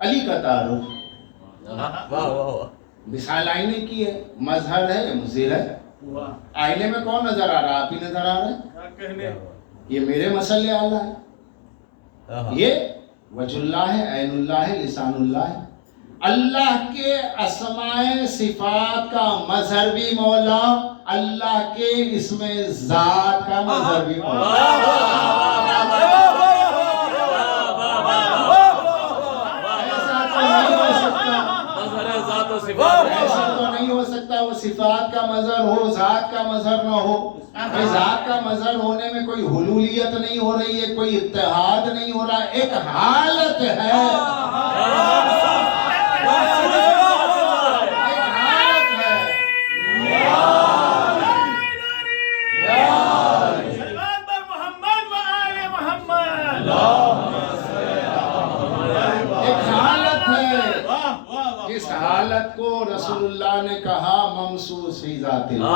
علی کا تعارف. مثال آئینے کی ہے. مظہر ہے یا مظہر ہے؟ آئینے میں کون نظر آ رہا ہے؟ آپ ہی نظر آ رہے ہیں. یہ میرے مسئلے اعلیٰ ہے. یہ وجہ اللہ ہے، عین اللہ ہے، لسان اللہ ہے. اللہ کے اسماء صفات کا مظہر بھی مولا، اللہ کے اسم ذات کا مظہر بھی مولا. ایسا تو نہیں ہو سکتا وہ صفات کا مظہر ہو، ذات کا مظہر نہ ہو. ذات کا مظہر ہونے میں کوئی حلولیت نہیں ہو رہی ہے، کوئی اتحاد نہیں ہو رہا، ایک حالت ہے. اس حالت کو رسول اللہ نے کہا ممسوس فی ذات اللہ.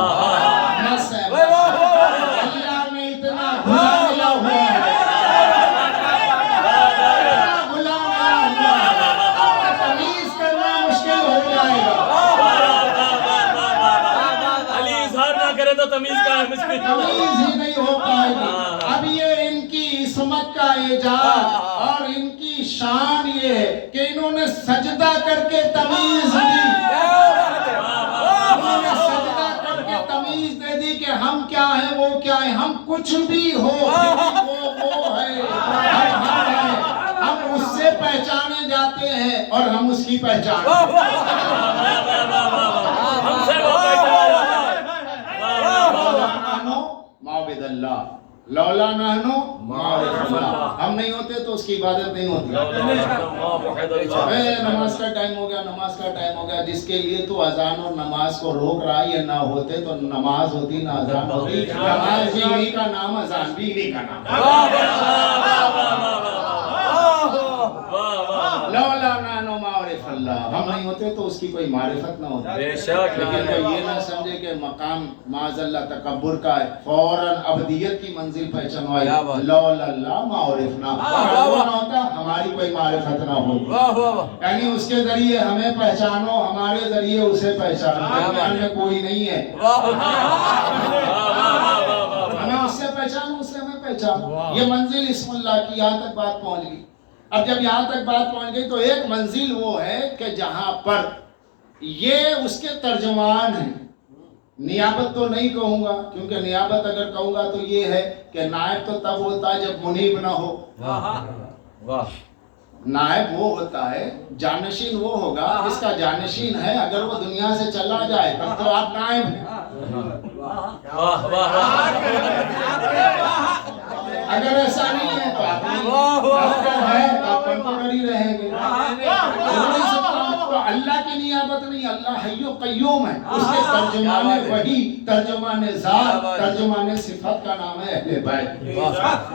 اللہ میں اتنا گھلا ملا ہوا ہے، گھلا ملا ہوا ہے، تمیز کرنا مشکل ہو جائے گا. علی اظہار نہ کرے تو تمیز کا مشکل، تمیز ہی نہیں ہو پائے گی. اب یہ ان کی عصمت کا اعجاز اور ان کی شان یہ ہے کہ انہوں نے سجدہ کر کے تمیز دی. انہوں نے سجدہ کر کے تمیز دے دی کہ ہم کیا ہیں، وہ کیا ہیں. ہم کچھ بھی ہو، وہ ہے، ہم ہیں. ہم اس سے پہچانے جاتے ہیں اور ہم اس کی پہچان. ہم سے وہ پہچان معبد اللہ، لولا نحنو معرف اللہ. ہم نہیں ہوتے تو اس کی عبادت نہیں ہوتی. نماز کا ٹائم ہو گیا، نماز کا ٹائم ہو گیا. جس کے لیے تو اذان اور نماز کو روک رہا ہے، یہ نہ ہوتے تو نماز ہوتی نہ اذان ہوتی. نماز بھی انہی کا نام، اذان بھی انہی کا نام. لولا نحنو معرف اللہ، ہم نہیں ہوتے تو اس کی کوئی معرفت نہ ہوتی. بے شک. لیکن کوئی یہ نہ سمجھے کہ مقام معاذ اللہ تکبر کا ہے، فوراً عبدیت کی منزل پہ چنوائی. لولا اللہ معرفنا، اگر وہ نہ ہوتا ہماری کوئی معرفت نہ ہوتی. یعنی اس کے ذریعے ہمیں پہچانو، ہمارے ذریعے اسے پہچانو. درمیان میں کوئی نہیں ہے. ہمیں اس سے پہچانو، اس سے ہمیں پہچانو. یہ منزل اسم اللہ کی یہاں تک بات پہنچ گئی. اب جب یہاں تک بات پہنچ گئی تو ایک منزل وہ ہے کہ جہاں پر یہ اس کے ترجمان ہیں. نیابت تو نہیں کہوں گا، کیونکہ نیابت اگر کہوں گا تو یہ ہے کہ نائب تو تب ہوتا ہے جب منیب نہ ہو. نائب وہ ہوتا ہے، جانشین وہ ہوگا جس کا جانشین ہے اگر وہ دنیا سے چلا جائے تب تو آپ نائب ہیں. اگر ایسا نہیں ہے تو آپ کنٹرولری رہیں گے. تو اللہ کی نیابت نہیں، اللہ حی و قیوم ہے. اس کے ترجمان وحی، ترجمان ذات، ترجمان صفت کا نام ہے اہل بیت.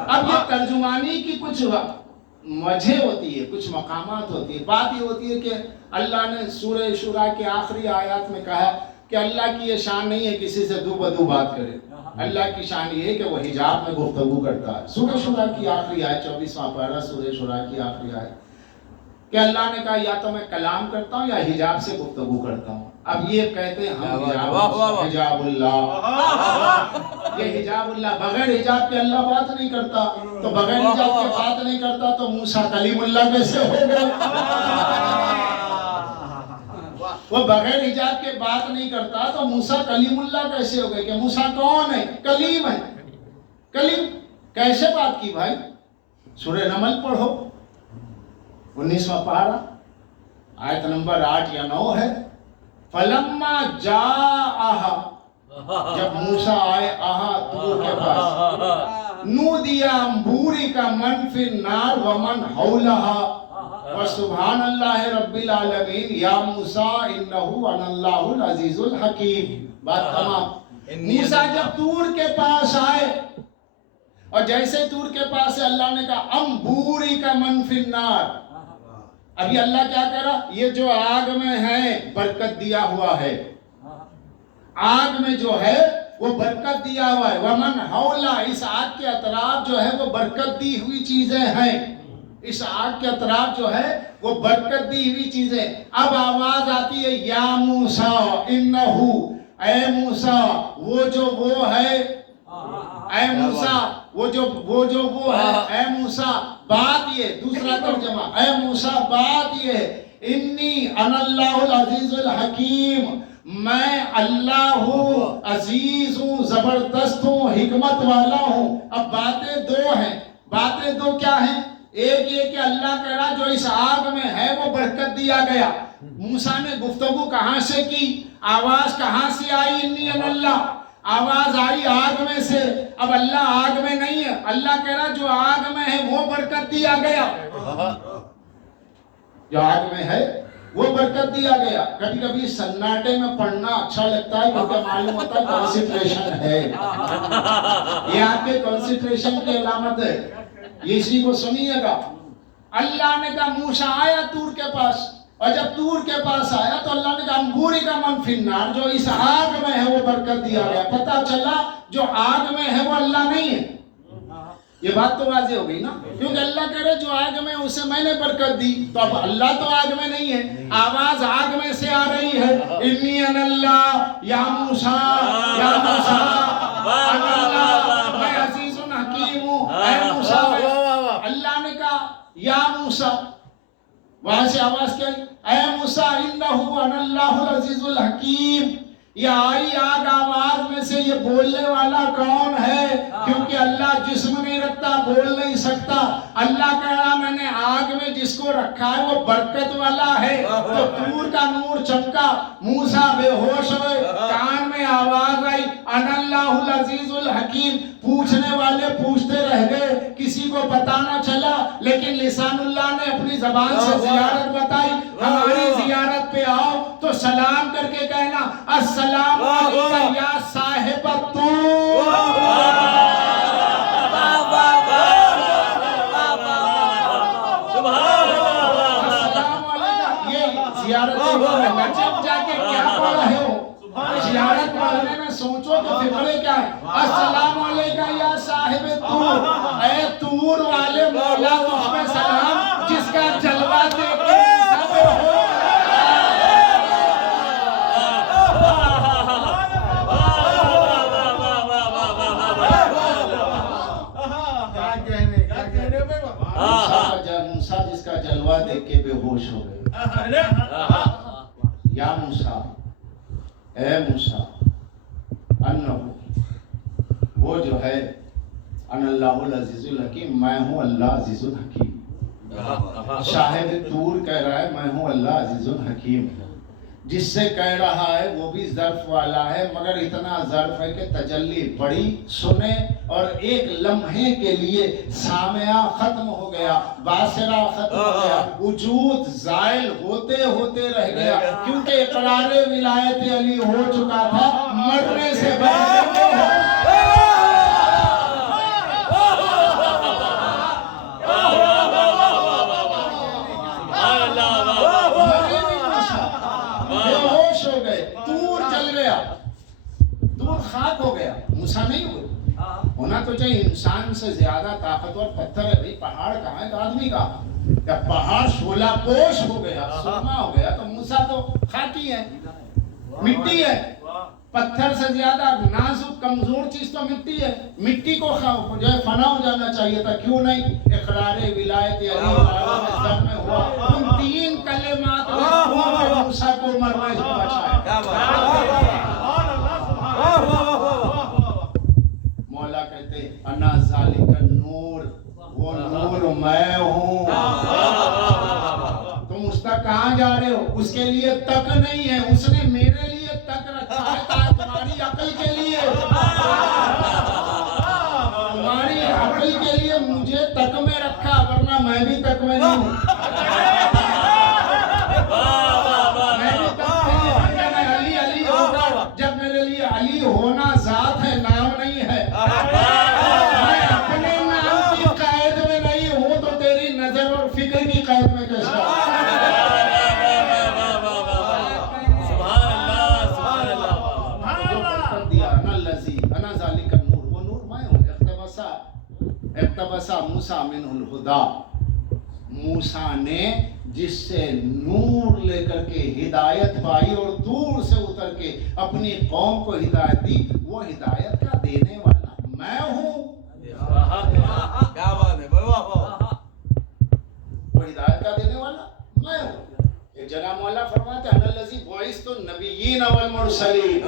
اب یہ ترجمانی کی کچھ وجہ ہوتی ہے، کچھ مقامات ہوتی ہے. بات یہ ہوتی ہے کہ اللہ نے سورہ شورى کے آخری آیات میں کہا کہ اللہ کی یہ شان نہیں ہے کسی سے دو بدو بات کرے. اللہ کی شان یہ ہے کہ وہ حجاب میں گفتگو کرتا ہے. سورہ شورى کی آخری آیت 24واں پارہ سورہ شورى کی آخری آیت کہ اللہ نے کہا یا تو میں کلام کرتا ہوں یا حجاب سے گفتگو کرتا ہوں. اب یہ کہتے ہیں ہم حجاب اللہ، یہ حجاب اللہ. بغیر حجاب کے اللہ بات نہیں کرتا، تو بغیر حجاب کے بات نہیں کرتا تو موسیٰ کلیم اللہ کیسے ہو گئے؟ وہ بغیر حجاب کے بات نہیں کرتا تو موسیٰ کلیم اللہ کیسے ہو گئے؟ کہ موسیٰ کون ہے؟ کلیم ہے. کلیم کیسے بات کی بھائی؟ سورہ نمل پڑھو، 19واں پارہ آیت نمبر 8 یا 9 ہے. فلما جاءہا، جب موسیٰ آئے طور کے پاس، نودیا بوری کا من فی النار ومن حولہا وسبحان اللہ رب العالمین یا موسیٰ انہو انا اللہ العزیز الحکیم. بات تمام. موسیٰ جب طور کے پاس آئے اور جیسے طور کے پاس ہے اللہ نے کہا ام بوری کا من فی النار. ابھی اللہ کیا کہہ رہا؟ یہ جو آگ میں ہے برکت دیا ہوا ہے. آگ میں جو ہے وہ برکت دیا ہوا ہے. ومن حولا، اس آگ کے اطراف جو ہے وہ برکت دی ہوئی چیزیں ہیں. اس آگ کے اطراف جو ہے وہ برکت دی ہوئی چیزیں. اب آواز آتی ہے یا موسیٰ انہو، اے موسیٰ وہ ہے، اے موسیٰ وہ ہے، اے موسیٰ بات یہ، دوسرا ترجمہ، اے موسیٰ بات یہ، انی انا اللہ العزیز الحکیم، میں اللہ ہوں، عزیز ہوں، زبردست ہوں، حکمت والا ہوں. اب باتیں دو ہیں. باتیں دو کیا ہیں؟ ایک یہ کہ اللہ کہہ رہا جو اس آگ میں ہے وہ برکت دیا گیا. موسیٰ نے گفتگو کہاں سے کی؟ آواز کہاں سے آئی؟ انی انا اللہ، آواز آئی آگ میں سے. اب اللہ آگ میں نہیں ہے. اللہ کہہ رہا جو آگ میں ہے وہ برکت دیا گیا، جو آگ میں ہے وہ برکت دیا گیا. کبھی کبھی سناٹے میں پڑھنا اچھا لگتا ہے کیونکہ معلوم ہوتا ہے کنسنٹریشن ہے. یہ آپ کے کنسنٹریشن کی علامت ہے. یہ اسی کو سنیے گا. اللہ نے کہا موسیٰ آیا طور کے پاس، اور جب طور کے پاس آیا تو اللہ نے کہا انگوری کا من فی النار، جو اس آگ میں ہے وہ برکت دیا گیا. پتہ چلا جو آگ میں ہے وہ اللہ نہیں ہے. یہ بات تو واضح ہو گئی نا، کیونکہ اللہ کہہ رہے جو آگ میں اسے میں نے برکت دی. تو اب اللہ تو آگ میں نہیں ہے، آواز آگ میں سے آ رہی ہے، انی انا اللہ یا موسیٰ یا موسیٰ انا اللہ، میں عزیز حکیم ہوں، اے موسیٰ. اللہ نے کہا یا موسیٰ، وہاں سے آواز کیا ہے؟ اے موسیٰ انہو انا اللہ العزیز الحکیم. یہ آئی آگ آواز میں سے، یہ بولنے والا کون ہے؟ کیونکہ اللہ جسم نہیں رکھتا، بول نہیں سکتا. اللہ کہہ رہا میں نے آگ میں جس کو رکھا ہے وہ برکت والا ہے. تو طور کا نور چمکا، موسیٰ بے ہوش ہوئے، کان میں آواز آئی انا اللہ العزیز الحکیم. پوچھنے والے پوچھتے رہ گئے، کسی کو پتہ نہ چلا، لیکن لسان اللہ نے اپنی زبان سے زیارت بتائی. ہماری زیارت پہ آؤ تو سلام کر کے کہنا السلام علیکم یا صاحب الطور. السلام علیکم. یہ زیارت نجف جا کے کیا پڑھ رہے ہو؟ زیارت پڑھنے میں سوچو تو فکرے کیا ہے؟ السلام علیکم یا صاحب طور، اے طور والے مولا تجھ پہ سلام، جس کا جلوہ دیکھ کے سب ہو. موسیٰ جس کا جلوہ دیکھ کے بے ہوش ہو گئے. یا موسیٰ، اے موسیٰ انہو، وہ جو ہے انا اللہ العزیز الحکیم، میں ہوں اللہ عزیز الحکیم. شاہد طور کہہ رہا ہے میں ہوں اللہ عزیز الحکیم. جس سے کہہ رہا ہے وہ بھی ظرف والا ہے، مگر اتنا ظرف ہے کہ تجلی بڑی سنے، اور ایک لمحے کے لیے سامعہ ختم ہو گیا، باصرہ ختم ہو گیا، وجود زائل ہوتے ہوتے رہ گیا، کیونکہ اقرار ولایت علی ہو چکا تھا، مرنے سے پہلے. خاک ہو گیا. موسیٰ نہیں ہوئے. ہونا تو چاہیے انسان سے زیادہ طاقتور پتھر ہے. بھئی پہاڑ کہاں ہے آدمی کا؟ جب پہاڑ شعلہ پوش ہو گیا، سرما ہو گیا، تو موسیٰ تو خاکی ہے، مٹی ہے. پتھر سے زیادہ نازک کمزور چیز تو مٹی ہے. مٹی کو جو ہے فنا ہو جانا چاہیے تھا، کیوں نہیں؟ اقرار ولایت علی سر میں ہوا. ان تین کلمات نے موسیٰ کو مرنے سے بچایا. مولا کہتے انا ذالک النور، وہ نور میں ہوں. تم اس تک کہاں جا رہے ہو؟ اس کے لیے تک نہیں ہے، اس نے میرے لیے تک رکھا ہے تمہاری عقل کے لیے. تمہاری عقل کے لیے مجھے تک میں رکھا، ورنہ میں بھی تک میں نہیں ہوں. علی ہونا ذات ہے، نام نہیں ہے. میں اپنے نام کی قید میں نہیں ہوں تو تیری نظر اور فکر کی قید میں کیسا؟ سبحان اللہ، سبحان اللہ. جو برکت دیا انا الذی انا ذالک النور، وہ نور میں ہوں. اقتبسا موسیٰ منہ الہدی، موسیٰ نے جس سے نور لے کر کے ہدایت پائی اور دور سے اتر کے اپنی قوم کو ہدایت دی، وہ ہدایت کا دینے والا میں ہوں۔ کیا بات ہے، وہ ہدایت کا دینے والا میں ہوں۔ ایک جگہ مولا فرماتے ہیں انا الذی بعثت النبیین والمرسلین،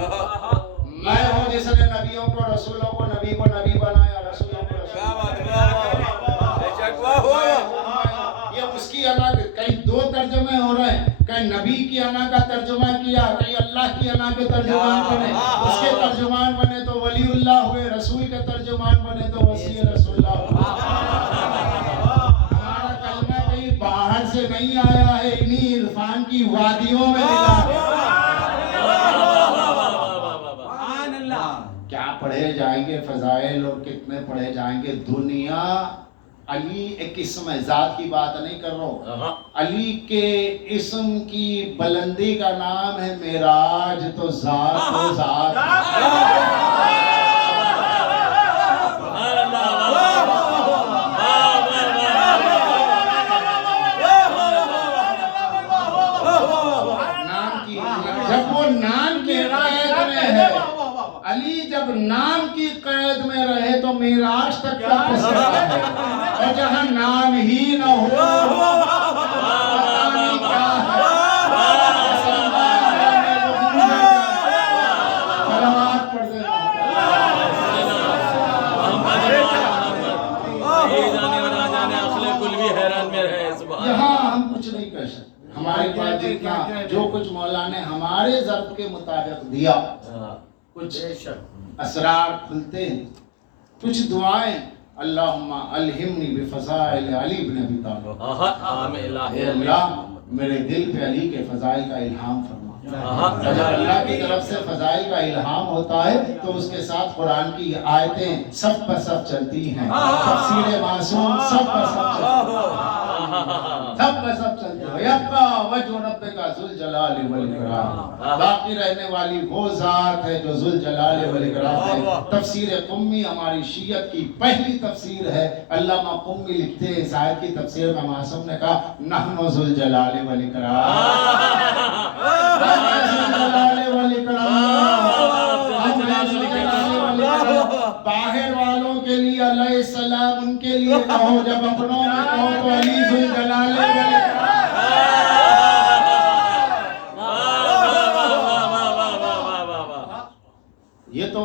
میں ہوں جس نے نبیوں کو، رسولوں کو، نبی کو نبی بنایا، رسولوں کو رسول بنایا۔ یہ اس کی انا، کہیں دو ترجمے ہو رہے ہیں، کہیں نبی کی انا کا ترجمہ کیا، کہیں اللہ کی انا کے ترجمان بنے۔ اس کے ترجمان بنے تو ولی اللہ ہوئے، رسول کے ترجمان بنے تو وسیع رسول اللہ ہوئے۔ ہمارا کلمہ کہیں باہر سے نہیں آیا ہے، انہی عرفان کی وادیوں میں ملا ہے۔ کیا پڑھے جائیں گے فضائل اور کتنے پڑھے جائیں گے۔ دنیا علی ایک اسم ہے، ذات کی بات نہیں کر رہا ہوں۔ علی کے اسم کی بلندی کا نام ہے معراج، تو ذات و ذات نام کی، جب وہ نام کے قید میں ہے، علی جب نام کی قید میں رہے تو معراج تک کا فیصلہ ہے، اور جہاں نام ہی نہ ہو پتہ نہیں کیا ہے۔ صلوات پڑھ دیں۔ یہاں ہم کچھ نہیں کر سکتے، ہمارے پاس جتنا جو کچھ مولا نے ہمارے ضرب کے مطابق دیا، کچھ اسرار کھلتے ہیں، کچھ دعائیں، اللہم الہمنی بفضائل علی بن ابی طالب، اے اللہ میرے دل پہ علی کے فضائل کا الہام فرما۔ جب اللہ کی طرف سے فضائل کا الہام ہوتا ہے تو اس کے ساتھ قرآن کی آیتیں سب پر سب چلتی ہیں، تفسیر معصوم سب پر سب چلتی ہیں، سب پر سب چلتی ہے۔ یبقیٰ وجہ ربک ذوالجلال والاکرام، باقی رہنے والی وہ ذات ہے جو ذوالجلال والاکرام ہے۔ تفسیر قمی ہماری شیعت کی پہلی تفسیر ہے، علامہ قمی لکھتے ہیں اس آیت کی تفسیر میں، معصوم نے کہا نحن ذوالجلال والاکرام، باہر والوں کے لیے علیہ السلام، ان کے لیے کہو، جب اپنوں میں کہو تو علی ذوالجلال والاکرام۔ یہ تو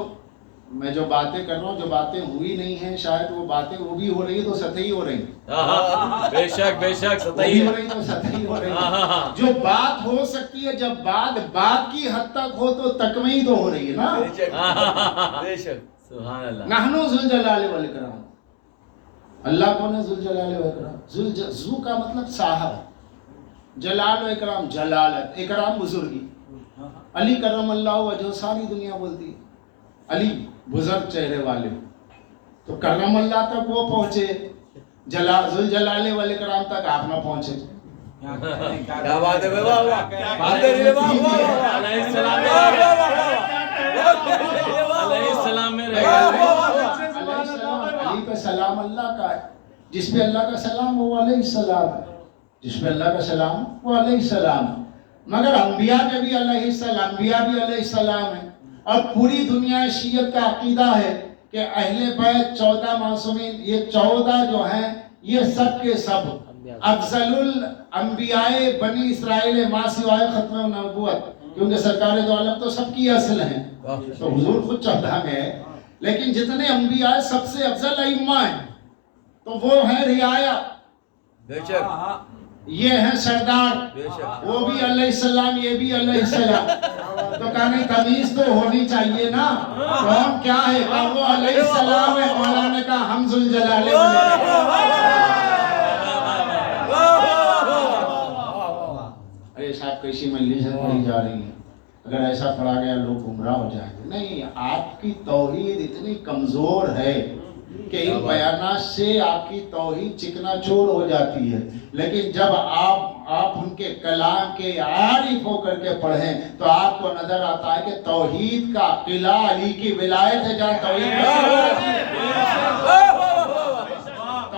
میں جو باتیں کر رہا ہوں، جو باتیں ہوئی نہیں ہیں، شاید وہ باتیں وہ بھی ہو رہی ہیں تو سطحی ہو رہی ہیں۔ بے شک بے شک سطحی ہو رہی تو سطحی ہو رہی ہے۔ جو بات ہو سکتی ہے، جب بات کی حد تک ہو تو تکمیل تو ہو رہی ہے نا۔ بے شک سبحان اللہ۔ نحنو ذوالجلال والاکرام، اللہ کون ہے؟ ذوالجلال والاکرام۔ ذو کا مطلب صاحب، جلال و اکرام جلالت، اکرام بزرگی۔ علی کرم اللہ وجہ ساری دنیا بولتی ہے، علی بزرگ چہرے والے، تو کرم اللہ تک وہ پہنچے، ذوالجلال والاکرام تک آپ نہ پہنچے۔ کیا بات ہے، واہ واہ، علیہ السلام میں رہے، علی پہ سلام اللہ کا ہے، جس پہ اللہ کا سلام وہ علیہ السلام ہے، جس پہ اللہ کا سلام وہ علیہ السلام ہے۔ مگر انبیاء پہ بھی علیہ السلام، انبیاء بھی علیہ السلام ہے۔ اور پوری دنیا شیعت کا عقیدہ ہے کہ اہل بیت 14 معصومین، یہ 14 جو ہیں یہ سب کے سب افضل الانبیاء بنی اسرائیل ما سوائے ختم نبوت، کیونکہ سرکار دو عالم تو سب کی اصل ہیں، تو حضور خود 14 میں ہے، لیکن جتنے انبیاء سب سے افضل ائمہ ہیں تو وہ ہیں رعایا، بے شک یہ ہیں سردار، وہ بھی علیہ السلام، یہ بھی علیہ السلام، تو کہنے تمیز تو ہونی چاہیے نا، کون کیا ہے؟ وہ علیہ السلام ہے، مولا نے کہا ہم ذوالجلال ارے صاحب کیسی مجلس پڑھی جا رہی ہے، اگر ایسا پڑھا گیا لوگ گمراہ ہو جائیں گے۔ نہیں، آپ کی توحید اتنی کمزور ہے کہ ان بیانات سے آپ کی توحید چکنا چور ہو جاتی ہے، لیکن جب آپ ان کے کلام کے عارف ہو کر کے پڑھیں تو آپ کو نظر آتا ہے کہ توحید کا قلعہ علی کی ولایت ہے، جہاں توحید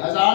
1000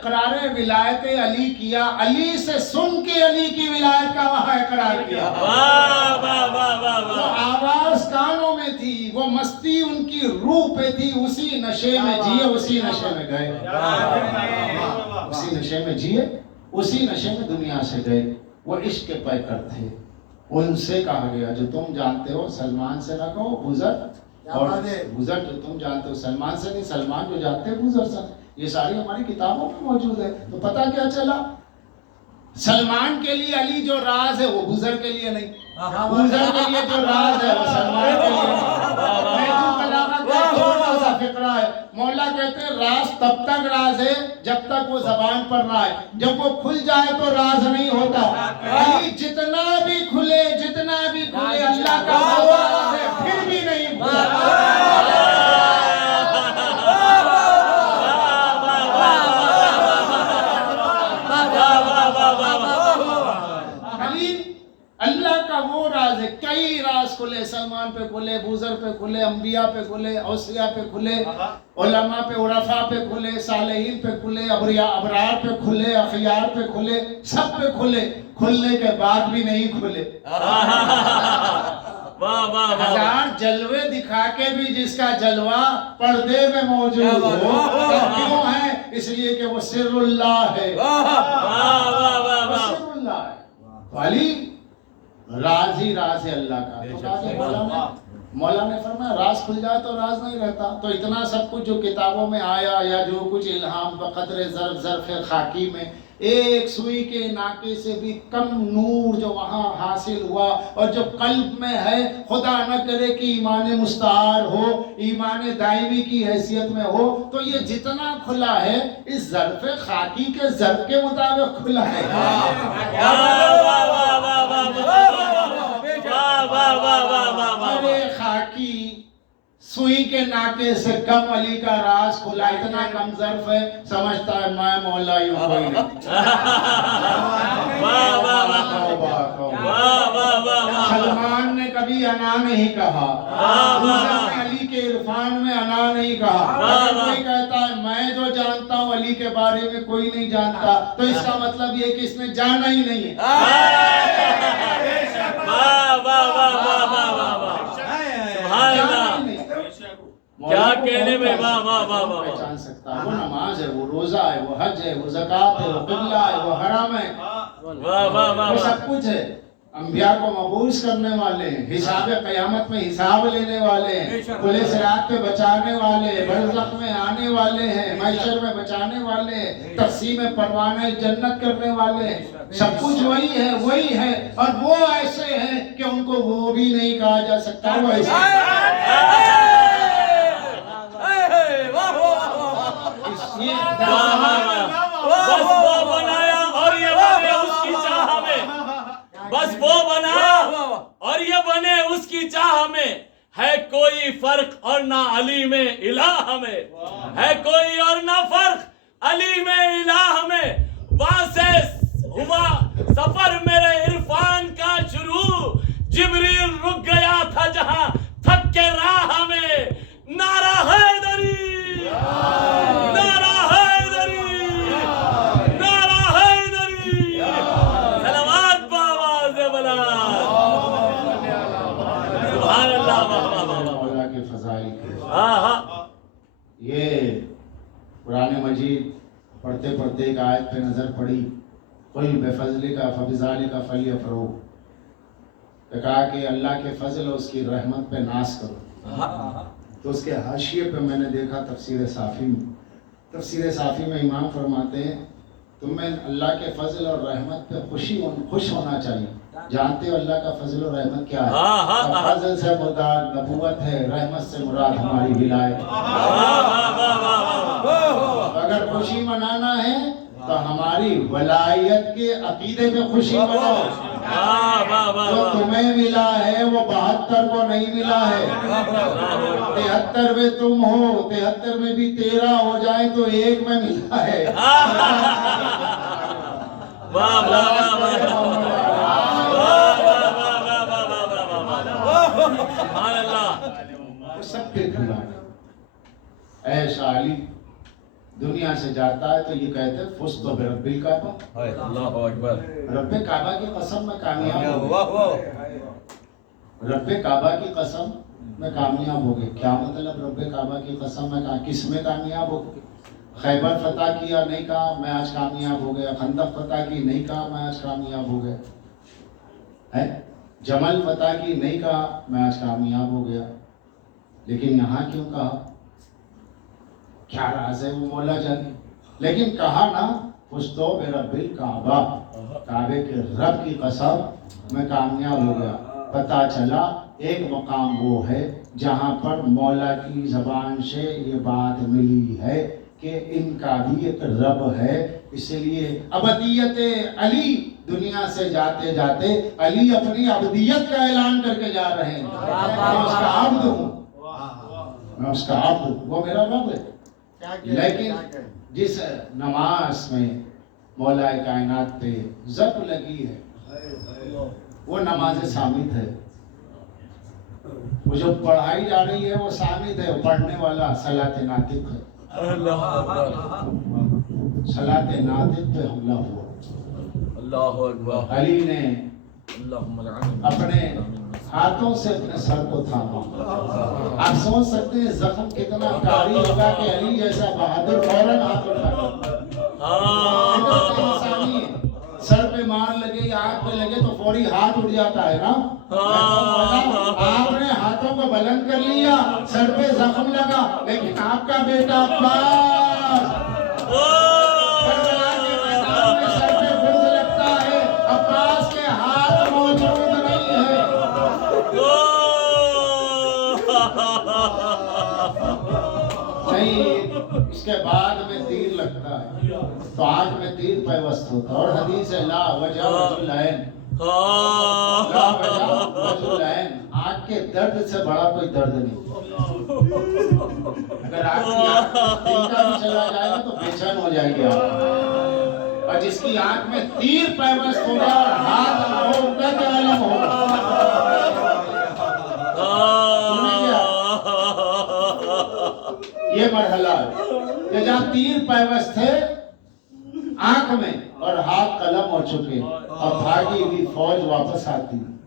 اقرار ولایت علی کیا، علی سے سن کے علی کی ولایت کا وہاں اقرار کیا. واہ واہ واہ واہ وہ واہ. آواز کانوں میں تھی، وہ مستی ان کی روح پہ تھی، اسی نشے میں جیے، اسی نشے میں گئے. اسی نشے میں جیے، اسی نشے میں دنیا سے گئے. وہ عشق کے پیکر تھے. ان سے کہا گیا جو تم جانتے ہو، سلمان سے نہ کہو بزر، اور بزر جو تم جانتے ہو سلمان سے نہیں، سلمان جو جانتے ہیں بزر سے. یہ ساری ہماری کتابوں میں موجود ہے. تو پتہ کیا چلا؟ سلمان کے لیے علی جو راز ہے وہ بزر کے لیے نہیں، بزر کے لیے جو راز ہے وہ سلمان کے لیے نہیں. نیجو بلاغت کا چھوٹا سا فقرہ ہے. مولا کہتے ہیں راز تب تک راز ہے جب تک وہ زبان پر نہ آئے، جب وہ کھل جائے تو راز نہیں ہوتا. علی جتنا بھی کھلے، جتنا بھی کھلے، اللہ کا وہ راز ہے پھر بھی نہیں کھلا. اللہ کا وہ راز ہے. کئی راز کھلے، سلمان پہ کھلے، بوذر پہ کھلے، انبیاء پہ کھلے، اوصیاء پہ کھلے، علماء پہ، عرفاء پہ کھلے، صالحین پہ کھلے، ابرار پہ کھلے، اخیار پہ کھلے، سب پہ کھلے. کھلنے کے بعد بھی نہیں کھلے. ہزار جلوے دکھا کے بھی جس کا جلوہ پردے میں موجود ہو، کیوں ہے؟ اس لیے کہ وہ سر اللہ ہے. وہ سر اللہ ہے. علی راز ہی راز ہے اللہ کا. تو کہا کہ مولا نے فرمایا راز کھل جائے تو راز نہیں رہتا. تو اتنا سب کچھ جو کتابوں میں آیا یا جو کچھ الہام بقدر ظرف خاکی میں، ایک سوئی کے ناکے سے بھی کم نور جو وہاں حاصل ہوا، اور جو قلب میں ہے، خدا نہ کرے کہ ایمان مستعار ہو، ایمان دائمی کی حیثیت میں ہو، تو یہ جتنا کھلا ہے اس ظرف خاکی کے ظرف کے مطابق کھلا ہے. ارے خاکی سوئی کے ناکے سے کم علی کا راز کھلا. اتنا کم ظرف ہے، سمجھتا ہے میں مولا یوں کوئی نہیں. سلمان نے کبھی انا نہیں کہا، حضرت علی کے عرفان میں انا نہیں کہا. اگر کوئی کہتا ہے میں جو جانتا ہوں علی کے بارے میں کوئی نہیں جانتا، تو اس کا مطلب یہ کہ اس نے جانا ہی نہیں ہے. کیا کہنے میں پہچان سکتا ہے. وہ نماز ہے، وہ روزہ ہے، وہ حج ہے، وہ زکوٰۃ ہے، وہ قبلہ ہے، وہ حرم ہے، وہ سب کچھ ہے. انبیاء کو مبعوث کرنے والے ہیں، حساب قیامت میں حساب لینے والے ہیں، کھلے صراط پہ بچانے والے ہیں، برزخ میں آنے والے ہیں، محشر میں بچانے والے ہیں، تقسیم پروانہ جنت کرنے والے ہیں. سب کچھ وہی ہے، وہی ہے. اور وہ ایسے ہیں کہ ان کو وہ بھی نہیں کہا جا سکتا. وہ ایسے بس وہ بنایا اور یہ بنے اس کی چاہ میں، بس وہ بنایا اور یہ بنے اس کی چاہ میں. ہے کوئی فرق اور نہ علی میں الہ میں، ہے کوئی اور نہ فرق علی میں الہ میں. وہاں سے ہوا سفر میرے عرفان کا شروع، جبریل رک گیا تھا جہاں تھک کے راہ میں. نعرہ حیدری، نعرہ حیدری، نعرہ حیدری، صلوات بآواز بلند. سبحان اللہ. مولا کے فضائل کے ہاں یہ قرآن مجید پڑھتے پڑھتے ایک آیت پہ نظر پڑی، قل بفضلک فبذلک فلیفرحوا. کہا کہ اللہ کے فضل اور اس کی رحمت پہ ناز کرو. تو اس کے حاشیے پہ میں نے دیکھا تفسیر صافی میں امام فرماتے ہیں تمہیں اللہ کے فضل اور رحمت پہ خوش ہونا چاہیے. جانتے ہو اللہ کا فضل اور رحمت کیا ہے؟ فضل سے مراد نبوت ہے، رحمت سے مراد ہماری ولایت. اگر خوشی منانا ہے تو ہماری ولایت کے عقیدے میں خوشی مناؤ. جو تمہیں ملا ہے وہ 72 کو نہیں ملا ہے. 73 میں تم ہو، 73 میں بھی 13 ہو جائے تو ایک میں ملا ہے. سب پہ کھلا. اے شاہ علی دنیا سے جاتا ہے تو یہ کہتے ہیں فزت برب الکعبہ، اللہ اکبر، رب کعبہ کی قسم میں کامیاب ہو گئے، رب کعبہ کی قسم میں کامیاب ہو گئے۔ کیا مطلب رب کعبہ کی قسم میں کس میں کامیاب ہو گئے؟ خیبر فتح کیا نہیں کہا میں آج کامیاب ہو گیا، خندق فتح کی نہیں کہا میں آج کامیاب ہو گیا، ہے جمل فتح کی نہیں کہا میں آج کامیاب ہو گیا، لیکن یہاں کیوں کہا؟ کیا راز ہے وہ مولا جانے، لیکن کہا نا فزت برب الکعبہ، کعبے کے رب کی قسم میں کامیاب ہو گیا۔ پتہ چلا ایک مقام وہ ہے جہاں پر مولا کی زبان سے یہ بات ملی ہے کہ ان کا بھی ایک رب ہے، اس لیے ابدیت علی، دنیا سے جاتے جاتے علی اپنی ابدیت کا اعلان کر کے جا رہے ہیں، میں اس کا عبد ہوں، میں اس کا عبد ہوں، وہ میرا رب ہے۔ لیکن جس نماز میں مولا کائنات پہ ضرب لگی ہے وہ نماز صامت ہے، وہ جو پڑھائی جا رہی ہے وہ صامت ہے، وہ پڑھنے والا صلاۃ ناطق ہے، اللہ اکبر، صلاۃ ناطق پہ حملہ ہوا۔ اللہ اکبر، علی نے اللہم لعن اپنے ہاتھوں سے اپنے سر کو تھاما۔ آپ سوچ سکتے ہیں زخم کتنا کاری ہوگا کہ علی جیسا بہادر فوراً ہاتھ اٹھا، انسانی ہے، سر پہ مار لگے، آنکھ پہ لگے تو فوری ہاتھ اٹھ جاتا ہے نا۔ آپ نے ہاتھوں کو بلند کر لیا، سر پہ زخم لگا، لیکن آپ کا بیٹا عباس کربلا کے میدان میں سر پہ گرز لگتا ہے، عباس کے ہاتھ موجود نہیں ہے۔ نہیں، اس کے بعد میں تیر لگتا ہے تو آنکھ میں تیر پیوست ہوتا ہے، اور حدیث ہے لا وجہ وجہ العین، لا وجہ وجہ العین، آنکھ کے درد سے بڑا کوئی درد نہیں۔ اگر آپ کی آنکھ میں تیر کا بھی چلا جائے گا تو بے چین ہو جائے گی آپ، اور جس کی آنکھ میں تیر پیوست ہوگا اور ہاتھ نہ ہو کا کیا علم ہوگا؟ یہ مرحلہ ہے کہ جہاں تیر پیوست ہے آنکھ میں اور ہاتھ قلم ہو چکے اور بھاگی ہوئی فوج واپس آتی ہے۔